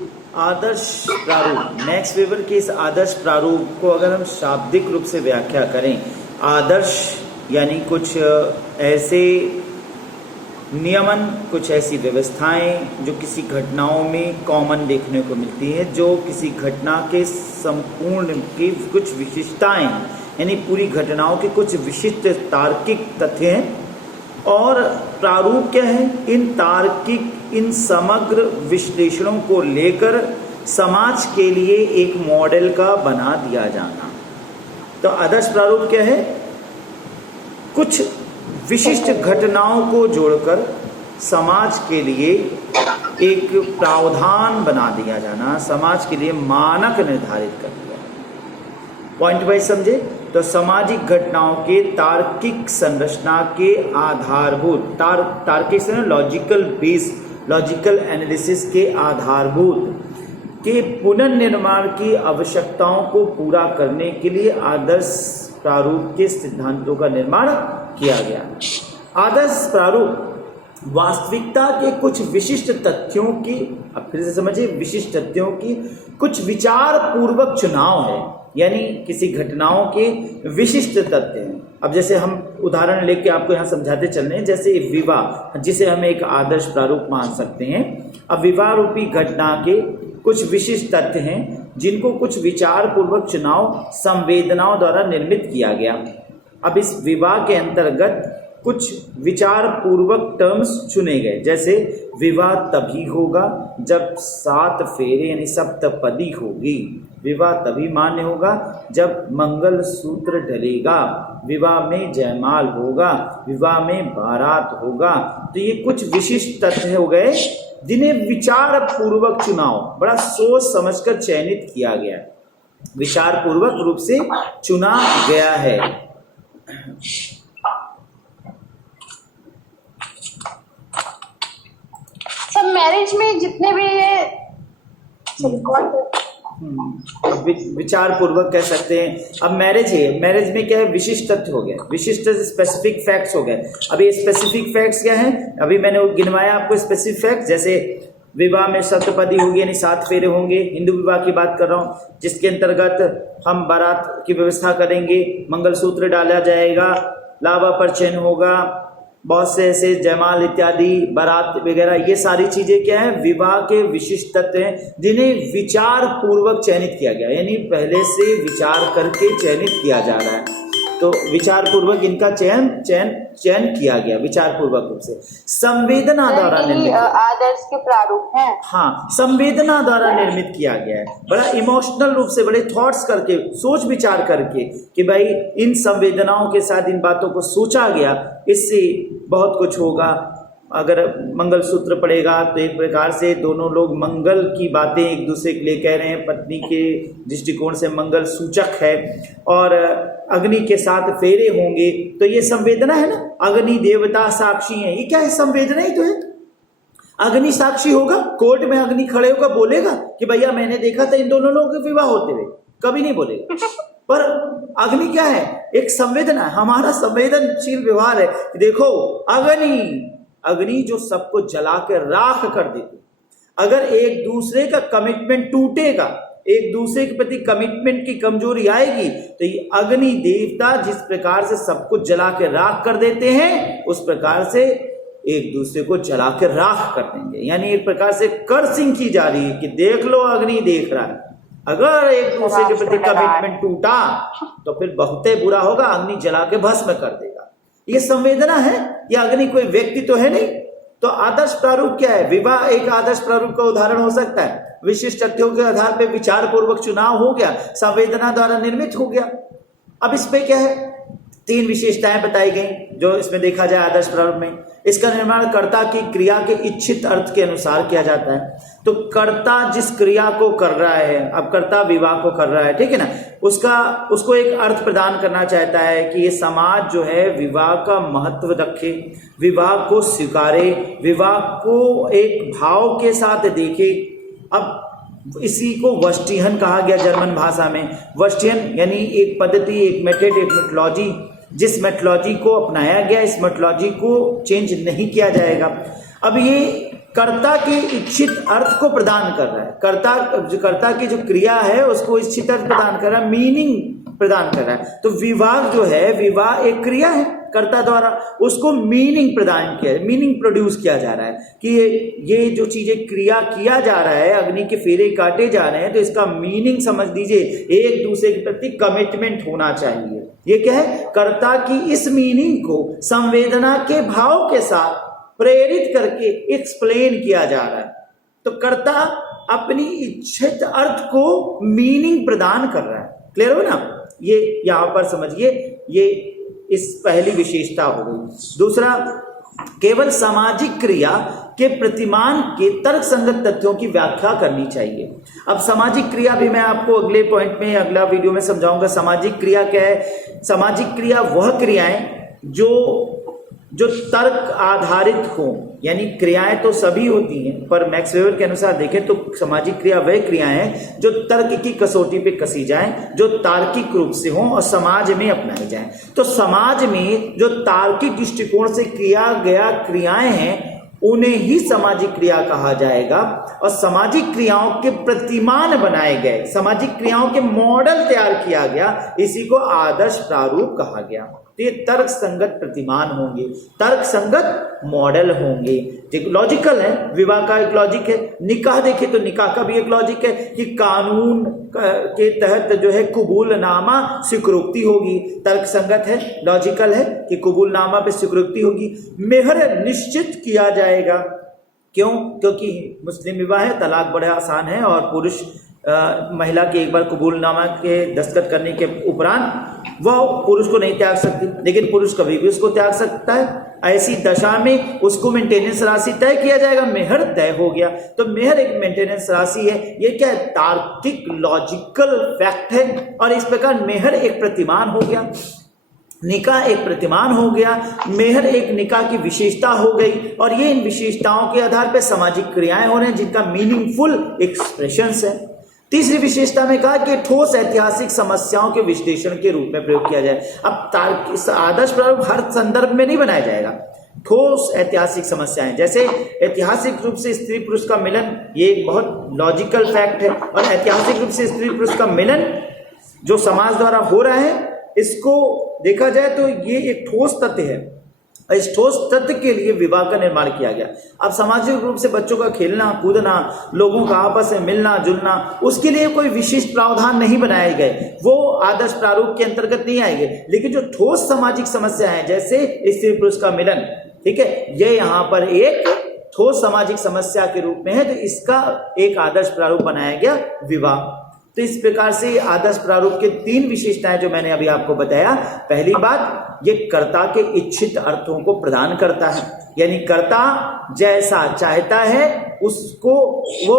आदर्श प्रारूप, max weber के इस आदर्श प्रारूप को अगर हम शाब्दिक रूप से व्याख्या करें, आदर्श यानी कुछ ऐसे नियमन, कुछ ऐसी व्यवस्थाएं जो किसी घटनाओं में कॉमन देखने को मिलती है, जो किसी घटना के संपूर्ण की कुछ विशिष्टताएं, यानी पूरी घटनाओं के कुछ विशिष्ट तार्किक तथ्य हैं। और प्रारूप क्या है? इन तार्किक, इन समग्र विश्लेषणों को लेकर समाज के लिए एक मॉडल का बना दिया जाना। तो आदर्श प्रारूप क्या है? कुछ विशिष्ट घटनाओं को जोड़कर समाज के लिए एक प्रावधान बना दिया जाना, समाज के लिए मानक निर्धारित कर दिया। पॉइंट वाइज समझे तो सामाजिक घटनाओं के तार्किक संरचना के आधारभूत, तार्किक से लॉजिकल बेस, लॉजिकल एनालिसिस के आधारभूत के पुनर्निर्माण की आवश्यकताओं को पूरा करने के लिए आदर्श प्रारूप के सिद्धांतों का निर्माण किया गया। आदर्श प्रारूप वास्तविकता के कुछ विशिष्ट तथ्यों की, अब फिर से समझिए, विशिष्ट तथ्यों की कुछ विचार पूर्वक चुनाव है, यानी किसी घटनाओं के विशिष्ट तथ्य हैं। अब जैसे हम उदाहरण लेके आपको यहाँ समझाते चल रहे हैं, जैसे विवाह, जिसे हम एक आदर्श प्रारूप मान सकते हैं। अब विवाह रूपी घटना के कुछ विशिष्ट तथ्य हैं जिनको कुछ विचार पूर्वक चुनाव संवेदनाओं द्वारा निर्मित किया गया। अब इस विवाह के अंतर्गत कुछ विचार पूर्वक टर्म्स चुने गए, जैसे विवाह तभी होगा जब 7 फेरे यानी सप्तपदी होगी, विवाह तभी मान्य होगा जब मंगल सूत्र ढलेगा, विवाह में जयमाल होगा, विवाह में बारात होगा। तो ये कुछ विशिष्ट तथ्य हो गए जिन्हें विचार पूर्वक चुनाव, बड़ा सोच समझकर चयनित किया गया, विचार पूर्वक रूप से चुना गया है। सब मैरिज में जितने भी विचार पूर्वक कह सकते हैं। अब मैरिज है, मैरिज में क्या है? विशिष्ट तथ्य हो गया, विशिष्ट स्पेसिफिक फैक्ट्स हो गए। अब ये स्पेसिफिक फैक्ट्स क्या हैं? अभी मैंने गिनवाया आपको स्पेसिफिक फैक्ट्स, जैसे विवाह में सप्तपदी होगी यानी 7 फेरे होंगे, हिंदू विवाह की बात कर रहा हूँ, जिसके अंतर्गत हम बारात की व्यवस्था करेंगे, मंगलसूत्र डाला जाएगा, लावा पर चयन होगा, बहुत से ऐसे जयमाल इत्यादि, बारात वगैरह, ये सारी चीजें क्या है? विवाह के विशिष्ट तत्व हैं जिन्हें विचार पूर्वक चयनित किया गया, यानी पहले से विचार करके चयनित किया जा रहा है। तो विचार पूर्वक इनका चयन किया गया, विचार पूर्वक रूप से संवेदना द्वारा निर्मित, आदर्श के प्रारूप हैं। हाँ, संवेदना द्वारा निर्मित किया गया है, बड़ा इमोशनल रूप से, बड़े थॉट्स करके, सोच विचार करके कि भाई इन संवेदनाओं के साथ इन बातों को सोचा गया, इससे बहुत कुछ होगा। अगर मंगलसूत्र पड़ेगा तो एक प्रकार से दोनों लोग मंगल की बातें एक दूसरे के लिए कह रहे हैं, पत्नी के दृष्टिकोण से मंगल सूचक है। और अग्नि के साथ फेरे होंगे तो ये संवेदना है ना, अग्नि देवता साक्षी है, ये क्या है? संवेदना ही तो है। अग्नि साक्षी होगा, कोर्ट में अग्नि खड़े होगा, बोलेगा कि भैया मैंने देखा था इन दोनों लोगों के विवाह होते हुए, कभी नहीं बोलेगा। पर अग्नि क्या है? एक संवेदना है, हमारा संवेदनशील व्यवहार है। देखो अग्नि जो सबको जला के राख कर देती, अगर एक दूसरे का कमिटमेंट टूटेगा, एक दूसरे के प्रति कमिटमेंट की कमजोरी आएगी, तो ये अग्नि देवता जिस प्रकार से सबको जला के राख कर देते हैं, उस प्रकार से एक दूसरे को जला के राख कर देंगे। यानी एक प्रकार से कर्सिंग की जा रही है कि देख लो अग्नि देख रहा है। अगर एक दूसरे के प्रति कमिटमेंट टूटा तो फिर बहुत बुरा होगा, अग्नि जला के भस्म कर देगा। ये संवेदना है, ये अग्नि कोई व्यक्ति तो है नहीं। तो आदर्श प्रारूप क्या है? विवाह एक आदर्श प्रारूप का उदाहरण हो सकता है। विशिष्ट तथ्यों के आधार पर विचार पूर्वक चुनाव हो गया, संवेदना द्वारा निर्मित हो गया। अब इसमें क्या है? 3 विशेषताएं बताई गई जो इसमें देखा जाए आदर्श प्रारूप में। इसका निर्माण कर्ता की क्रिया के इच्छित अर्थ के अनुसार किया जाता है। तो कर्ता जिस क्रिया को कर रहा है, अब कर्ता विवाह को कर रहा है, ठीक है ना, उसको एक अर्थ प्रदान करना चाहता है कि ये समाज जो है विवाह का महत्व रखे, विवाह को स्वीकारे, विवाह को एक भाव के साथ देखे। अब इसी को वस्टिहन कहा गया जर्मन भाषा में। वस्टिहन यानी एक पद्धति, एक मेथड, एक मेथोलॉजी, जिस मेथोलॉजी को अपनाया गया, इस मेथोलॉजी को चेंज नहीं किया जाएगा। अब ये कर्ता के इच्छित अर्थ को प्रदान कर रहा है। कर्ता की जो क्रिया है उसको इच्छित अर्थ प्रदान कर रहा है, मीनिंग प्रदान कर रहा है। तो विवाह जो है, विवाह एक क्रिया है कर्ता द्वारा, उसको मीनिंग प्रदान किया, मीनिंग प्रोड्यूस किया जा रहा है कि ये जो चीजें क्रिया किया जा रहा है, अग्नि के फेरे काटे जा रहे हैं, तो इसका मीनिंग समझ लीजिए, एक दूसरे के प्रति कमिटमेंट होना चाहिए। ये क्या है? कर्ता की इस मीनिंग को संवेदना के भाव के साथ प्रेरित करके एक्सप्लेन किया जा रहा है। तो कर्ता अपनी इच्छित अर्थ को मीनिंग प्रदान कर रहा है। क्लियर हो ना? ये यहां पर समझिए, ये इस पहली विशेषता हो गई। दूसरा, केवल सामाजिक क्रिया के प्रतिमान के तर्क संगत तथ्यों की व्याख्या करनी चाहिए। अब सामाजिक क्रिया भी मैं आपको अगले पॉइंट में, अगला वीडियो में समझाऊंगा। सामाजिक क्रिया क्या है? सामाजिक क्रिया वह क्रियाएं जो तर्क आधारित हो, यानी क्रियाएं तो सभी होती हैं, पर मैक्स वेबर के अनुसार देखें तो सामाजिक क्रिया वह क्रियाएं हैं जो तर्क की कसौटी पे कसी जाएं, जो तार्किक रूप से हों और समाज में अपनाई जाएं। तो समाज में जो तार्किक दृष्टिकोण से किया गया क्रियाएं हैं उन्हें ही सामाजिक क्रिया कहा जाएगा। और सामाजिक क्रियाओं के प्रतिमान बनाए गए, सामाजिक क्रियाओं के मॉडल तैयार किया गया, इसी को आदर्श प्रारूप कहा गया। तो ये तर्क संगत प्रतिमान होंगे, तर्क संगत मॉडल होंगे, जो लॉजिकल है। विवाह का एक लॉजिक है, निकाह देखे तो निकाह का भी एक लॉजिक है कि कानून के तहत जो है कबूलनामा स्वीकृति होगी, तर्क संगत है, लॉजिकल है कि कबूलनामा पे स्वीकृति होगी। मेहर निश्चित किया जाएगा, क्यों? क्योंकि मुस्लिम विवाह है, तलाक बड़ा आसान है और पुरुष महिला के एक बार कबूलनामा के दस्तखत करने के उपरांत वह पुरुष को नहीं त्याग सकती, लेकिन पुरुष कभी भी उसको त्याग सकता है। ऐसी दशा में उसको मेंटेनेंस राशि तय किया जाएगा, मेहर तय हो गया। तो मेहर एक मेंटेनेंस राशि है। ये क्या है? तार्किक लॉजिकल फैक्ट है। और इस प्रकार मेहर एक प्रतिमान हो गया, निकाह एक प्रतिमान हो गया, मेहर एक निकाह की विशेषता हो गई। और ये इन विशेषताओं के आधार पर सामाजिक क्रियाएं हो रही हैं जिनका मीनिंगफुल एक्सप्रेशंस है। तीसरी विशेषता में कहा कि ठोस ऐतिहासिक समस्याओं के विश्लेषण के रूप में प्रयोग किया जाए। अब आदर्श प्रारूप हर संदर्भ में नहीं बनाया जाएगा। ठोस ऐतिहासिक समस्याएं, जैसे ऐतिहासिक रूप से स्त्री पुरुष का मिलन, ये एक बहुत लॉजिकल फैक्ट है। और ऐतिहासिक रूप से स्त्री पुरुष का मिलन जो समाज द्वारा हो रहा है, इसको देखा जाए तो ये एक ठोस तथ्य है। इस ठोस तथ्य के लिए विवाह का निर्माण किया गया। अब सामाजिक रूप से बच्चों का खेलना कूदना, लोगों का आपस में मिलना जुलना, उसके लिए कोई विशिष्ट प्रावधान नहीं बनाए गए, वो आदर्श प्रारूप के अंतर्गत नहीं आएंगे। लेकिन जो ठोस सामाजिक समस्या है, जैसे स्त्री पुरुष का मिलन, ठीक है, ये यहाँ पर एक ठोस सामाजिक समस्या के रूप में है, तो इसका एक आदर्श प्रारूप बनाया गया, विवाह। तो इस प्रकार से आदर्श प्रारूप के तीन विशेषताएं जो मैंने अभी आपको बताया। पहली बात, ये कर्ता के इच्छित अर्थों को प्रदान करता है, यानी कर्ता जैसा चाहता है उसको वो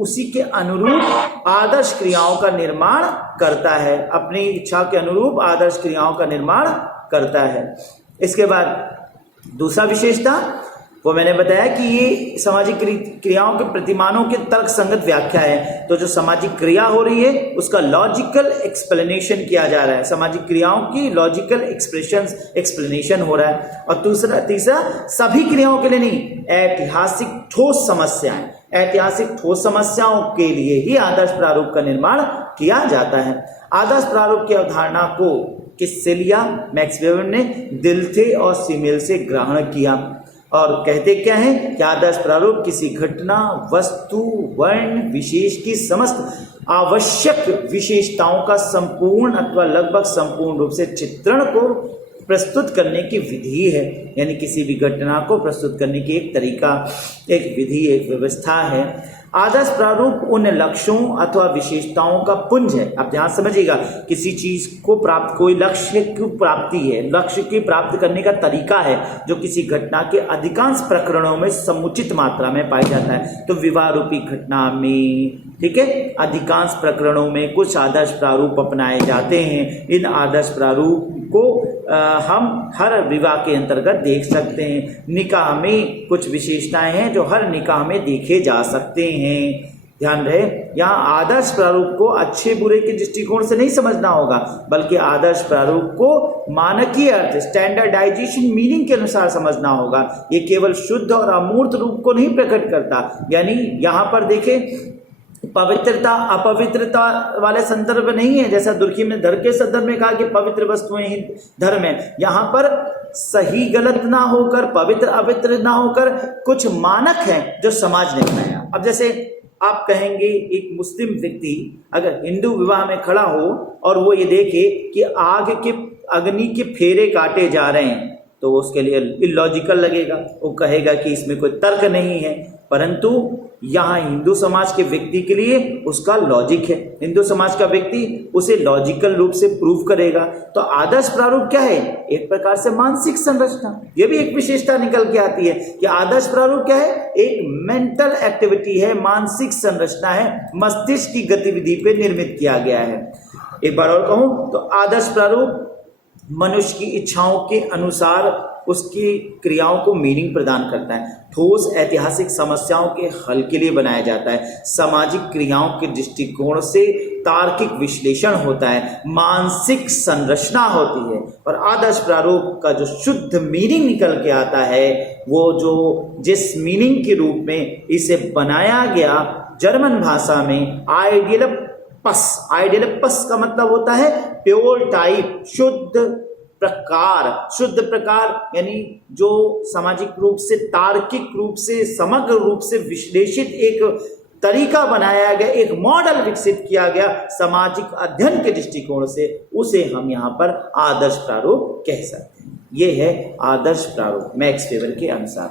उसी के अनुरूप आदर्श क्रियाओं का निर्माण करता है, अपनी इच्छा के अनुरूप आदर्श क्रियाओं का निर्माण करता है। इसके बाद दूसरा विशेषता वो मैंने बताया कि ये सामाजिक क्रियाओं के प्रतिमानों के तर्क संगत व्याख्या है। तो जो सामाजिक क्रिया हो रही है उसका लॉजिकल एक्सप्लेनेशन किया जा रहा है, सामाजिक क्रियाओं की लॉजिकल एक्सप्लेनेशन हो रहा है। और तीसरा सभी क्रियाओं के लिए नहीं, ऐतिहासिक ठोस समस्याएं, ऐतिहासिक ठोस समस्याओं के लिए ही आदर्श प्रारूप का निर्माण किया जाता है। आदर्श प्रारूप की अवधारणा को किससे लिया? मैक्स वेबर ने दिल्थे और सिमेल से ग्रहण किया। और कहते क्या है कि आदर्श प्रारूप किसी घटना, वस्तु, वर्ण, विशेष की समस्त आवश्यक विशेषताओं का संपूर्ण अथवा लगभग संपूर्ण रूप से चित्रण को प्रस्तुत करने की विधि है। यानी किसी भी घटना को प्रस्तुत करने की एक तरीका, एक विधि, एक व्यवस्था है। आदर्श प्रारूप उन लक्ष्यों अथवा विशेषताओं का पुंज है। आप ध्यान समझिएगा, किसी चीज को प्राप्त, कोई लक्ष्य की प्राप्ति है, लक्ष्य की प्राप्त करने का तरीका है जो किसी घटना के अधिकांश प्रकरणों में समुचित मात्रा में पाया जाता है। तो विवाह रूपी घटना में, ठीक है, अधिकांश प्रकरणों में कुछ आदर्श प्रारूप अपनाए जाते हैं। इन आदर्श प्रारूप को हम हर विवाह के अंतर्गत देख सकते हैं। निकाह में कुछ विशेषताएं हैं जो हर निकाह में देखे जा सकते हैं। ध्यान रहे, यहाँ आदर्श प्रारूप को अच्छे बुरे के दृष्टिकोण से नहीं समझना होगा, बल्कि आदर्श प्रारूप को मानकीय अर्थ स्टैंडर्डाइजेशन मीनिंग के अनुसार समझना होगा। ये केवल शुद्ध और अमूर्त रूप को नहीं प्रकट करता, यानी यहाँ पर देखें पवित्रता अपवित्रता वाले संदर्भ नहीं है, जैसा दुर्खी में धर के संदर्भ में कहा कि पवित्र वस्तुएं ही धर्म है। यहाँ पर सही गलत ना होकर, पवित्र अवित्र ना होकर कुछ मानक हैं जो समाज ने बनाया। अब जैसे आप कहेंगे एक मुस्लिम व्यक्ति अगर हिंदू विवाह में खड़ा हो और वो ये देखे कि अग्नि के फेरे काटे जा रहे हैं, तो उसके लिए इलॉजिकल लगेगा, वो कहेगा कि इसमें कोई तर्क नहीं है। परंतु यहाँ हिंदू समाज के व्यक्ति के लिए उसका लॉजिक है, हिंदू समाज का व्यक्ति उसे लॉजिकल रूप से प्रूव करेगा। तो आदर्श प्रारूप क्या है? एक प्रकार से मानसिक संरचना। यह भी एक विशेषता निकल के आती है कि आदर्श प्रारूप क्या है? एक मेंटल एक्टिविटी है, मानसिक संरचना है, मस्तिष्क की गतिविधि पे निर्मित किया गया है। एक बार और कहूं तो आदर्श प्रारूप मनुष्य की इच्छाओं के अनुसार उसकी क्रियाओं को मीनिंग प्रदान करता है, ठोस ऐतिहासिक समस्याओं के हल के लिए बनाया जाता है, सामाजिक क्रियाओं के दृष्टिकोण से तार्किक विश्लेषण होता है, मानसिक संरचना होती है। और आदर्श प्रारूप का जो शुद्ध मीनिंग निकल के आता है, वो जो जिस मीनिंग के रूप में इसे बनाया गया जर्मन भाषा में आइडियलपस का मतलब होता है प्योर टाइप, शुद्ध प्रकार यानी जो सामाजिक रूप से, तार्किक रूप से, समग्र रूप से विश्लेषित एक तरीका बनाया गया, एक मॉडल विकसित किया गया सामाजिक अध्ययन के दृष्टिकोण से, उसे हम यहाँ पर आदर्श प्रारूप कह सकते हैं। ये है आदर्श प्रारूप मैक्स वेबर के अनुसार।